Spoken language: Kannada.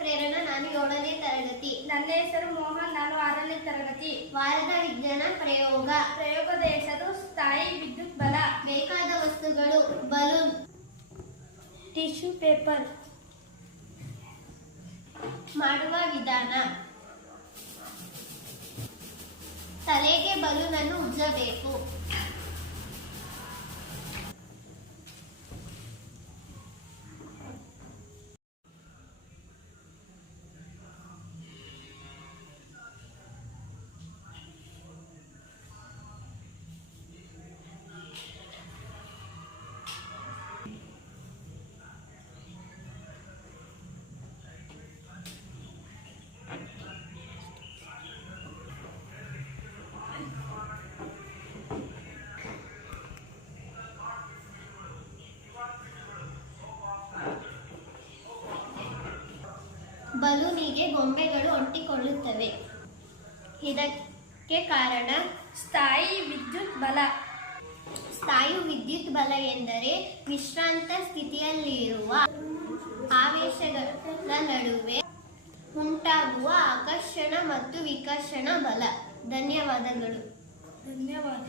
ಪ್ರೇರಣಾ ನಾನು ಏಳನೇ ತರಗತಿ. ನನ್ನ ಹೆಸರು ಮೋಹನ್ ನಾನು ಆರನೇ ತರಗತಿ. ವಾರದ ವಿಜ್ಞಾನ ಪ್ರಯೋಗ. ಪ್ರಯೋಗದ ಹೆಸರು ಸ್ಥಾಯಿ ವಿದ್ಯುತ್ ಬಲ. ಬೇಕಾದ ವಸ್ತುಗಳು ಬಲೂನ್ ಟಿಶ್ಯೂ ಪೇಪರ್. ಮಾಡುವ ವಿಧಾನ. ತಲೆಗೆ ಬಲೂನನ್ನು ಉಜ್ಜಬೇಕು. ಬಲೂನಿಗೆ ಗೊಂಬೆಗಳು ಅಂಟಿಕೊಳ್ಳುತ್ತವೆ. ಇದಕ್ಕೆ ಕಾರಣ ಸ್ಥಾಯಿ ವಿದ್ಯುತ್ ಬಲ. ಸ್ಥಾಯು ವಿದ್ಯುತ್ ಬಲ ಎಂದರೆ ವಿಶ್ರಾಂತ ಸ್ಥಿತಿಯಲ್ಲಿರುವ ಆವೇಶಗಳ ನಡುವೆ ಉಂಟಾಗುವ ಆಕರ್ಷಣ ಮತ್ತು ವಿಕರ್ಷಣ ಬಲ. ಧನ್ಯವಾದಗಳು. ಧನ್ಯವಾದ